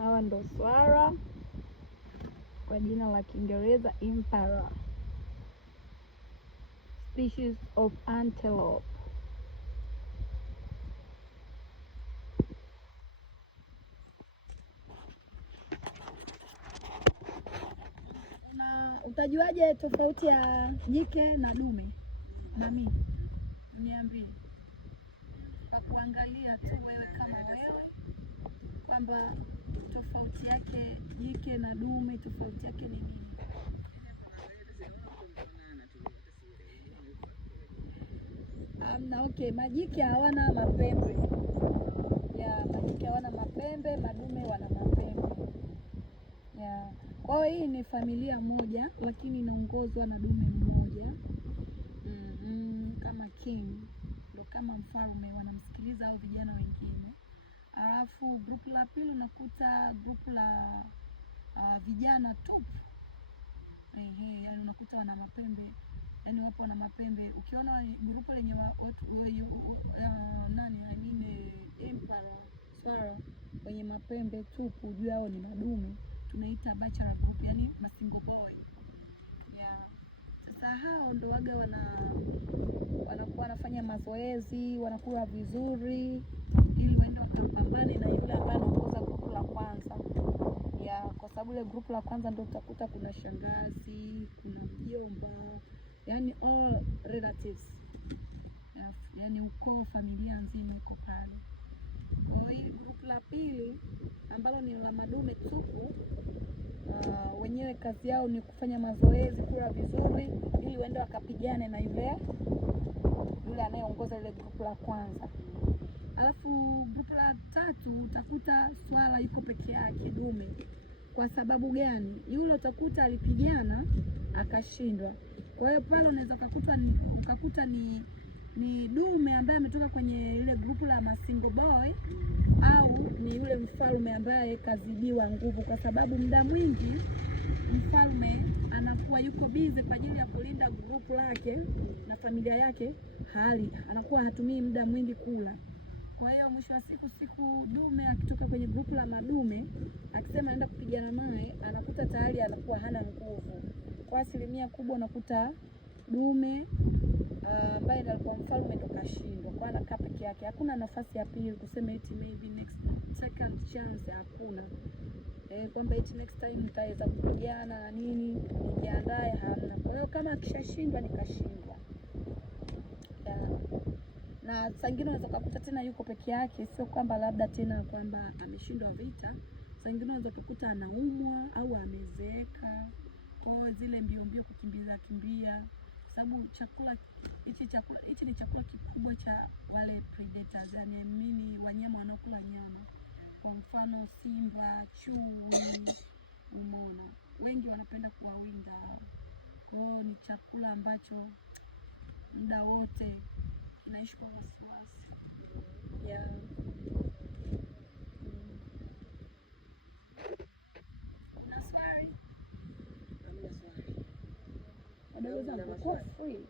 Hawa ndo swara kwa jina la Kiingereza impala, species of antelope. Utajuaje tofauti ya jike na dume? Nami niambie, kwa kuangalia tu wewe kama wewe kwamba tofauti yake jike na dume, tofauti yake ni nini? Okay, majike hawana mapembe. Majike hawana mapembe, madume wana mapembe. Kwa hiyo hii ni familia moja lakini inaongozwa na dume mmoja. Kama king, ndo kama mfalme, wanamsikiliza hao vijana wengine. Alafu grupu la pili unakuta grupu la vijana tupu. Yani unakuta wana mapembe, yani wapo wana mapembe. Ukiona grupu lenye watu impala, swara wenye mapembe tupu, ujue hao ni madume. Tunaita bachelor group, yani masingle boy. Sasa hao ndo waga wanakuwa wanafanya mazoezi, wanakula vizuri ili waende wakapambane na yule ambaye anaongoza grupu la kwanza. Kwa sababu ile grupu la kwanza ndo utakuta kuna shangazi, kuna mjomba, yani all relatives. Yani ukoo, familia nzima iko pale. Kwa hiyo grupu la pili ambalo ni la madume tupu, wenyewe kazi yao ni kufanya mazoezi, kula vizuri ili waende wakapigane na yule anayeongoza ile grupu la kwanza. Alafu grupu la tatu utakuta swala yuko peke yake, dume. Kwa sababu gani? Yule utakuta alipigana akashindwa. Kwa hiyo pale unaweza ukakuta ni dume ambaye ametoka kwenye ile grupu la masingle boy, au ni yule mfalme ambaye kazidiwa nguvu, kwa sababu muda mwingi mfalme anakuwa yuko busy kwa ajili ya kulinda grupu lake na familia yake, anakuwa hatumii muda mwingi kula. Kwa hiyo mwisho wa siku dume akitoka kwenye grupu la madume akisema anaenda kupigana naye, anakuta tayari anakuwa hana nguvu. Kwa asilimia kubwa unakuta dume ambaye alikuwa mfalme ndo kashindwa, kwa anakaa peke yake. Hakuna nafasi ya pili kusema eti maybe second chance, hakuna. Kwamba eti next time nitaweza kupigana na nini, nijiandae, hamna. Kwa hiyo kama akishashindwa nikashindwa. Na saa nyingine unaweza kukuta tena yuko peke yake, sio kwamba labda tena kwamba ameshindwa vita. Saa nyingine unaweza kukuta anaumwa au amezeeka. Kwa zile mbio kimbia, sababu hichi ni chakula kikubwa cha wale predators, yani wanyama wanaokula nyama. Kwa mfano simba, chui, umeona, wengi wanapenda kuwawinda hao. Kwa hiyo ni chakula ambacho muda wote kinaishi kwa wasiwasi. Swali. Kwa free.